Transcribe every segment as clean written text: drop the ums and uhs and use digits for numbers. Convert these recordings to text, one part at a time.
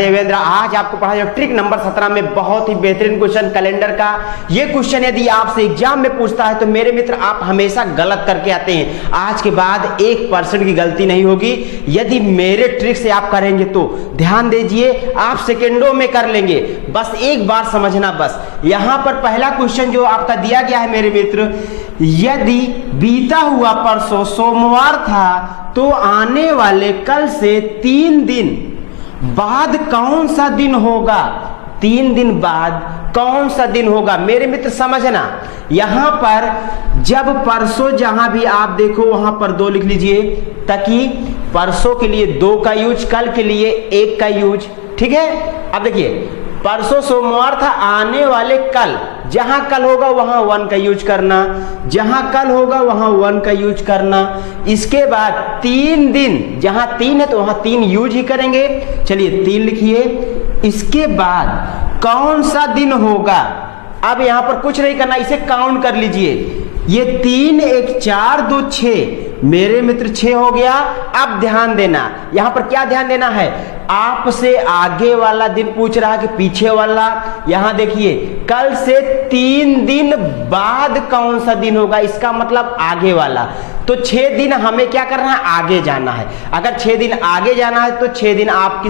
देवेंद्र। आज आपको पढ़ा जाएगा ट्रिक नंबर 17 में बहुत ही बेहतरीन क्वेश्चन कैलेंडर का। ये क्वेश्चन यदि आपसे एग्जाम में पूछता है तो मेरे मित्र आप हमेशा गलत करके आते हैं। आज के बाद 1% की गलती नहीं होगी। यदि मेरे ट्रिक से आप करेंगे तो ध्यान दीजिए, आप सेकेंडों में कर लेंगे। बस एक बार समझना, बस यहां पर पहला क्वेश्चन जो आपका दिया गया है मेरे मित्र, यदि बीता हुआ परसों सोमवार था तो आने वाले कल से 3 दिन बाद कौन सा दिन होगा? 3 दिन बाद कौन सा दिन होगा? मेरे मित्र समझना, यहां पर जब परसों जहां भी आप देखो वहां पर 2 लिख लीजिए, ताकि परसों के लिए 2 का यूज, कल के लिए 1 का यूज। ठीक है, अब देखिए परसों सोमवार था, आने वाले कल, जहां कल होगा वहां 1 का यूज करना, जहां कल होगा वहां 1 का यूज करना। इसके बाद 3 दिन, जहां 3 है तो वहां 3 यूज ही करेंगे। चलिए 3 लिखिए। इसके बाद कौन सा दिन होगा? अब यहां पर कुछ नहीं करना, इसे काउंट कर लीजिए। ये 3 1 4 2 6 मेरे मित्र 6 हो गया। अब ध्यान देना, यहां पर क्या ध्यान देना है, आपसे आगे वाला दिन पूछ रहा है कि पीछे वाला। यहां देखिए कल से 3 दिन बाद कौन सा दिन होगा, इसका मतलब आगे वाला। तो 6 दिन हमें क्या करना है, आगे जाना है। अगर 6 दिन आगे जाना है तो 6 दिन आप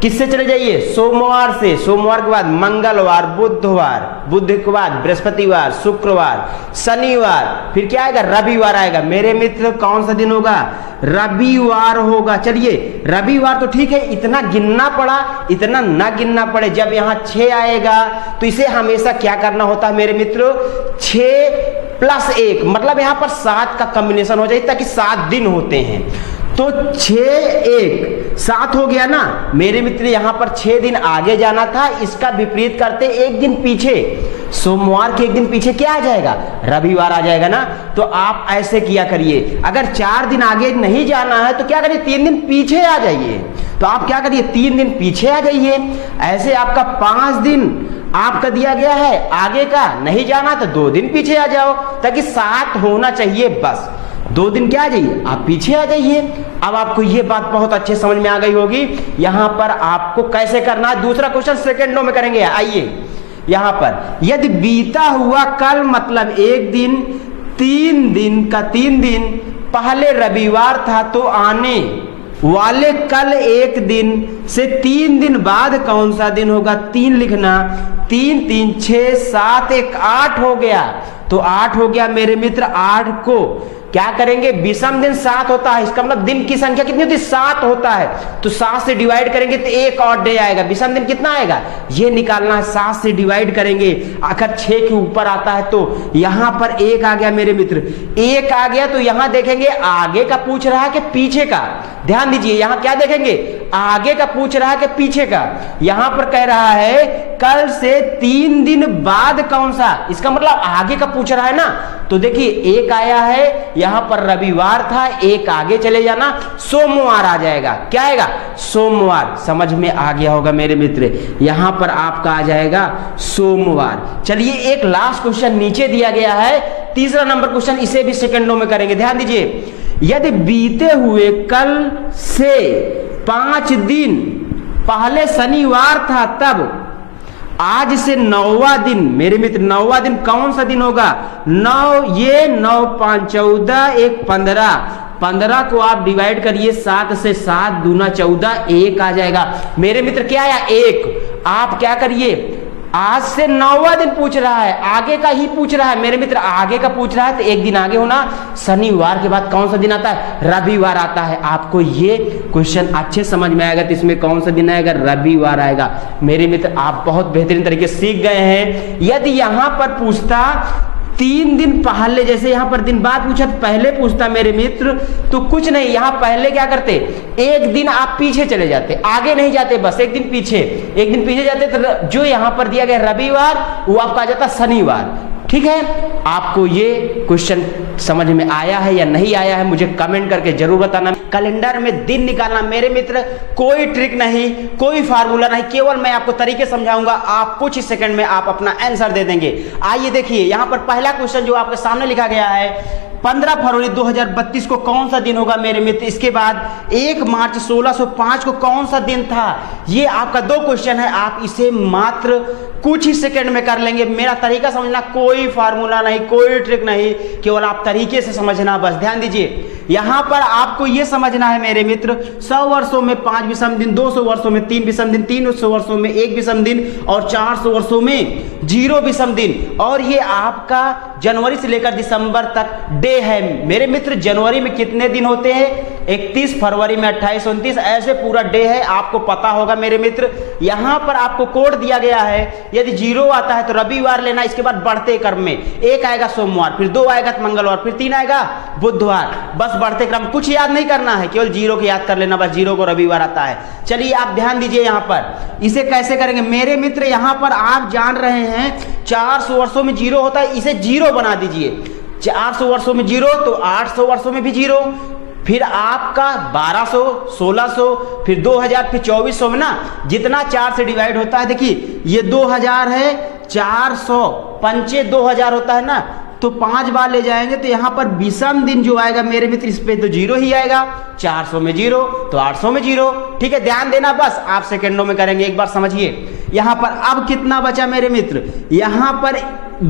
किससे चले जाइए, सोमवार से। सोमवार के बाद मंगलवार, बुधवार, बुध के बाद बृहस्पतिवार, शुक्रवार, शनिवार, फिर क्या आएगा, रविवार आएगा। मेरे मित्र कौन सा दिन होगा, रविवार होगा। चलिए रविवार तो ठीक है, इतना गिनना पड़ा, इतना ना गिनना पड़े। जब यहाँ 6 आएगा तो इसे हमेशा क्या करना होता है मेरे मित्र, 6 + 1, मतलब यहाँ पर 7 का कॉम्बिनेशन हो जाए, ताकि 7 दिन होते हैं। तो 6 1 7 हो गया ना मेरे मित्र। यहां पर 6 दिन आगे जाना था, इसका विपरीत करते 1 दिन पीछे। सोमवार के 1 दिन पीछे क्या आ जाएगा, रविवार आ जाएगा ना। तो आप ऐसे किया करिए, अगर 4 दिन आगे नहीं जाना है तो क्या करिए, 3 दिन पीछे आ जाइए। तो आप क्या करिए, 3 दिन पीछे आ जाइए। ऐसे आपका 5 दिन आपका दिया गया है, आगे का नहीं जाना तो 2 दिन पीछे आ जाओ, ताकि 7 होना चाहिए। बस 2 दिन क्या आ जाइए, आप पीछे आ जाइए। अब आपको ये बात बहुत अच्छे समझ में आ गई होगी। यहां पर आपको कैसे करना है, दूसरा क्वेश्चन सेकेंडों में करेंगे। आइए यहां पर, यदि बीता हुआ कल मतलब 1 दिन, 3 दिन का 3 दिन पहले रविवार था तो आने वाले कल 1 दिन से 3 दिन बाद कौन सा दिन होगा? 3 लिखना। 3 3 6 7 1 8 हो गया। तो 8 हो गया मेरे मित्र। 8 को क्या करेंगे, विषम दिन 7 होता है, इसका मतलब दिन की संख्या कितनी होती है, 7 होता है। तो 7 से डिवाइड करेंगे तो 1 और डे आएगा। विषम दिन कितना आएगा ये निकालना है, 7 से डिवाइड करेंगे। अगर 6 के ऊपर आता है तो यहां पर 1 आ गया मेरे मित्र। 1 आ gया तो यहां देखेंगे आगे का पूछ रहा है कि पीछे का। ध्यान दीजिए, यहां क्या देखेंगे, आगे का पूछ रहा है कि पीछे का। यहां पर कह रहा है कल से 3 दिन बाद कौन सा, इसका मतलब आगे का पूछ रहा है ना। तो देखिए 1 आया है, यहां पर रविवार था, 1 आगे चले जाना, सोमवार आ जाएगा। क्या आएगा, सोमवार। समझ में आ गया होगा मेरे मित्र, यहां पर आपका आ जाएगा सोमवार। चलिए एक लास्ट क्वेश्चन नीचे दिया गया है, तीसरा नंबर क्वेश्चन, इसे भी सेकंडों में करेंगे। ध्यान दीजिए, यदि बीते हुए कल से 5 दिन पहले शनिवार था तब आज से 9वां दिन, मेरे मित्र 9वां दिन कौन सा दिन होगा, 9 ये 9 5 14 1 15, 15 को आप डिवाइड करिए 7 से, 7 दूना 14, 1 आ जाएगा मेरे मित्र। क्या आया, 1। आप क्या करिए, आज से 9वां दिन पूछ रहा है, आगे का ही पूछ रहा है मेरे मित्र, आगे का पूछ रहा है तो 1 दिन आगे होना। शनिवार के बाद कौन सा दिन आता है, रविवार आता है। आपको ये क्वेश्चन अच्छे समझ में आएगा तो इसमें कौन सा दिन आएगा, रविवार आएगा। मेरे मित्र आप बहुत बेहतरीन तरीके से सीख गए हैं। यदि यहां पर पूछता 3 दिन पहले, जैसे यहां पर दिन बाद पूछा तो पहले पूछता मेरे मित्र, तो कुछ नहीं, यहां पहले क्या करते, 1 दिन आप पीछे चले जाते, आगे नहीं जाते, बस 1 दिन पीछे, 1 दिन पीछे जाते तो जो यहां पर दिया गया रविवार वो आपका आ जाता शनिवार। ठीक है, आपको ये क्वेश्चन समझ में आया है या नहीं आया है मुझे कमेंट करके जरूर बताना। कैलेंडर में दिन निकालना मेरे मित्र कोई ट्रिक नहीं, कोई फार्मूला नहीं, केवल मैं आपको तरीके समझाऊंगा, आप कुछ ही सेकंड में आप अपना आंसर दे देंगे। आइए देखिए, यहां पर पहला क्वेश्चन जो आपके सामने लिखा गया है, 15 फरवरी 2032 को कौन सा दिन होगा मेरे मित्र। इसके बाद 1 मार्च 1605 को कौन सा दिन था। ये आपका 2 क्वेश्चन है, आप इसे मात्र कुछ ही सेकंड में कर लेंगे। मेरा तरीका समझना, कोई फार्मूला नहीं, कोई ट्रिक नहीं, केवल आप तरीके से समझना बस। ध्यान दीजिए, यहां पर आपको यह समझना है मेरे मित्र, 100 वर्षों में 5 विषम दिन, 200 वर्षों में 3 विषम दिन, 300 वर्षों में 1 विषम दिन और 400 वर्षों में 0 विषम दिन। और ये आपका जनवरी से लेकर दिसंबर तक डे है मेरे मित्र। जनवरी में कितने दिन होते हैं, 31, फरवरी में 28, 29, ऐसे पूरा डे है, आपको पता होगा मेरे मित्र। यहां पर आपको कोड दिया गया है, यदि 0 आता है तो रविवार लेना, इसके बाद बढ़ते क्रम में 1 आएगा सोमवार, फिर 2 आएगा मंगलवार, फिर 3 आएगा बुधवार, बस बढ़ते क्रम। कुछ याद नहीं करना है, केवल 0 को याद कर लेना, बस 0 को रविवार आता है। चलिए आप ध्यान दीजिए, यहां पर इसे कैसे करेंगे मेरे मित्र। यहां पर आप जान रहे हैं 400 वर्षों में 0 होता है, इसे 0 बना दीजिए। 400 वर्षों में 0 तो 800 वर्षों में भी 0, फिर आपका 1200, 1600, फिर 2000, फिर 2400 में ना जितना 4 से डिवाइड होता है, देखिए ये 2000 है, 400 पंचे 2000 होता है ना, तो 5 बार ले जाएंगे तो यहां पर विषम दिन जो आएगा मेरे मित्र, इस पे तो 0 ही आएगा। 400 में 0 तो 800 में 0। ठीक है, ध्यान देना, बस आप सेकंडों में करेंगे, एक बार समझिए। यहां पर अब कितना बचा मेरे मित्र, यहां पर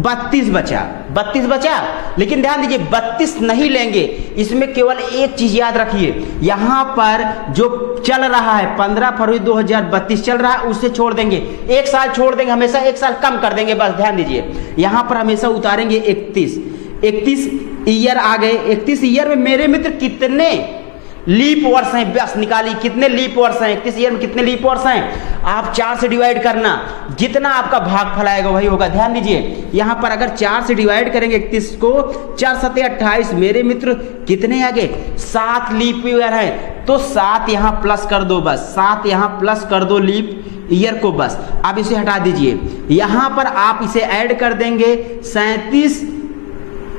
32 बचा। लेकिन ध्यान दीजिए 32 नहीं लेंगे, इसमें केवल एक चीज याद रखिए, यहां पर जो चल रहा है 15 फरवरी 2032 चल रहा है, उससे छोड़ देंगे, 1 साल छोड़ देंगे, हमेशा 1 साल कम कर देंगे, बस ध्यान दीजिए। यहां पर हमेशा उतारेंगे 31 ईयर आ गए। 31 ईयर में मेरे मित्र कितने लीप वर्ष हैं, बस निकालिए कितने लीप वर्ष हैं। 31 ईयर में कितने लीप वर्ष हैं, आप 4 से डिवाइड करना, जितना आपका भागफल आएगा वही होगा। ध्यान दीजिए, यहां पर अगर 4 से डिवाइड करेंगे 31 को, 4 7 28 मेरे मित्र कितने आ गए, 7 लीप ईयर है, तो 7 यहां प्लस कर दो, बस 7 यहां प्लस कर दो लीप ईयर को, बस। अब इसे हटा दीजिए, यहां पर आप इसे ऐड कर देंगे 37,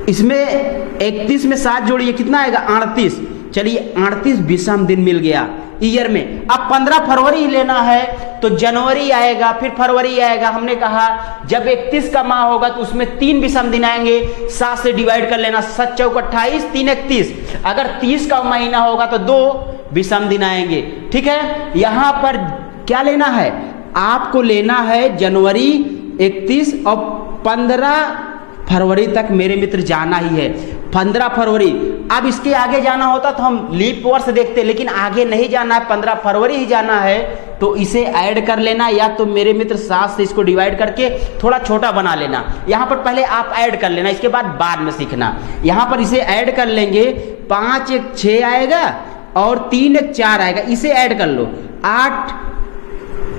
इसमें 31 में 7 जोड़िए, कितना आएगा 38। चलिए 38 विषम दिन मिल गया ईयर में। अब 15 फरवरी ही लेना है तो जनवरी आएगा, फिर फरवरी आएगा। हमने कहा जब 31 का माह होगा तो उसमें 3 विषम दिन आएंगे, 7 से डिवाइड कर लेना, 7 चौक 28, 3 31। अगर 30 का महीना होगा तो 2 विषम दिन आएंगे। ठीक है, यहां पर क्या लेना है, आपको लेना है जनवरी 31 और 15 फरवरी तक मेरे मित्र जाना ही है। 15 फरवरी, अब इसके आगे जाना होता तो हम लीप वर्ष देखते, लेकिन आगे नहीं जाना है, 15 फरवरी ही जाना है, तो इसे ऐड कर लेना, या तो मेरे मित्र 7 से इसको डिवाइड करके थोड़ा छोटा बना लेना। यहां पर पहले आप ऐड कर लेना, इसके बाद में सीखना। यहां पर इसे ऐड कर लेंगे, 5 1 6 आएगा और 3 1 4 आएगा, इसे ऐड कर लो, 8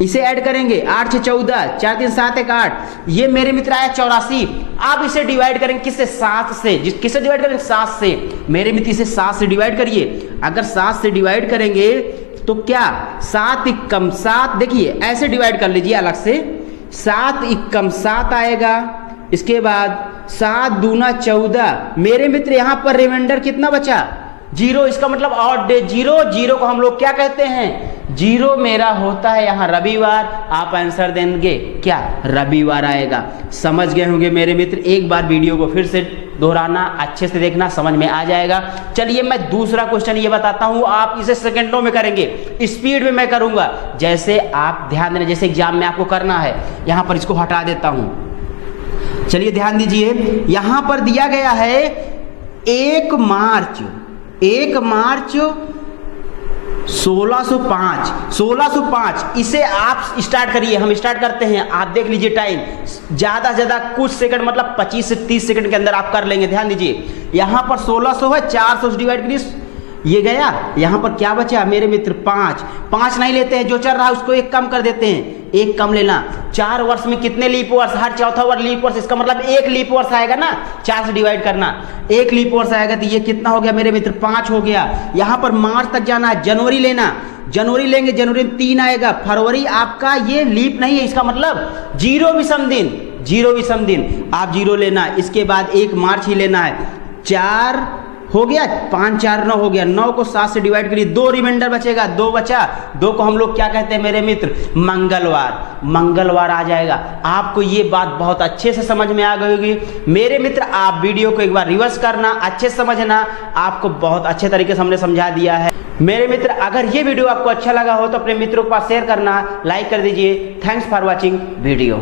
इसे ऐड करेंगे, 8 6 14, 4 3 7 1 8, ये मेरे मित्र आया 84। अब इसे डिवाइड करेंगे किससे, 7 से। किससे डिवाइड करेंगे, 7 से। मेरे मित्र इसे 7 से डिवाइड करिए, अगर 7 से डिवाइड करेंगे तो क्या 7 1 7, देखिए ऐसे डिवाइड कर लीजिए अलग से, 7 1 7 आएगा, इसके बाद 7 दूना 14। मेरे मित्र यहां पर रिमाइंडर कितना बचा, 0, इसका मतलब ऑड डे 0। 0 को हम लोग क्या कहते हैं, 0 मेरा होता है यहाँ रविवार। आप आंसर देंगे क्या, रविवार आएगा। समझ गए होंगे मेरे मित्र, एक बार वीडियो को फिर से दोहराना, अच्छे से देखना, समझ में आ जाएगा। चलिए मैं दूसरा क्वेश्चन ये बताता हूँ, आप इसे सेकंडों में करेंगे, स्पीड में मैं करूंगा, जैसे आप ध्यान देना, जैसे एग्जाम में आपको करना है। यहां पर इसको हटा देता हूं, चलिए ध्यान दीजिए, यहां पर दिया गया है 1 मार्च 1605। इसे आप स्टार्ट करिए, हम स्टार्ट करते हैं, आप देख लीजिए टाइम, ज्यादा से ज्यादा कुछ सेकंड, मतलब 25 से 30 सेकंड के अंदर आप कर लेंगे। ध्यान दीजिए, यहां पर 1600 है, 400 से डिवाइड करिए, ये गया। यहां पर क्या बचा मेरे मित्र, 5 नहीं लेते हैं, जो चल रहा है उसको 1 कम कर देते हैं, 1 कम लेना। 4 वर्ष में कितने लीप वर्ष, हर चौथा वर्ष लीप वर्ष, इसका मतलब 1 लीप वर्ष आएगा ना, 4 से डिवाइड करना, 1 लीप वर्ष आएगा, तो ये कितना हो गया मेरे मित्र, 5 हो गया। यहां पर मार्च तक जाना है, जनवरी लेना, जनवरी लेंगे, जनवरी में 3 आएगा, फरवरी आपका ये लीप नहीं है, इसका मतलब 0 विषम दिन, 0 विषम दिन, आप 0 लेना। इसके बाद 1 मार्च ही लेना है, 4 हो गया, 5 4 9 हो गया, 9 को 7 से डिवाइड करिए, 2 रिमाइंडर बचेगा, 2 बचा, 2 को हम लोग क्या कहते हैं मेरे मित्र, मंगलवार, मंगलवार आ जाएगा। आपको ये बात बहुत अच्छे से समझ में आ गई होगी मेरे मित्र। आप वीडियो को एक बार रिवर्स करना, अच्छे से समझना, आपको बहुत अच्छे तरीके से हमने समझा दिया है मेरे मित्र। अगर ये वीडियो आपको अच्छा लगा हो तो अपने मित्रों के पास शेयर करना, लाइक कर दीजिए। Thanks for watching video.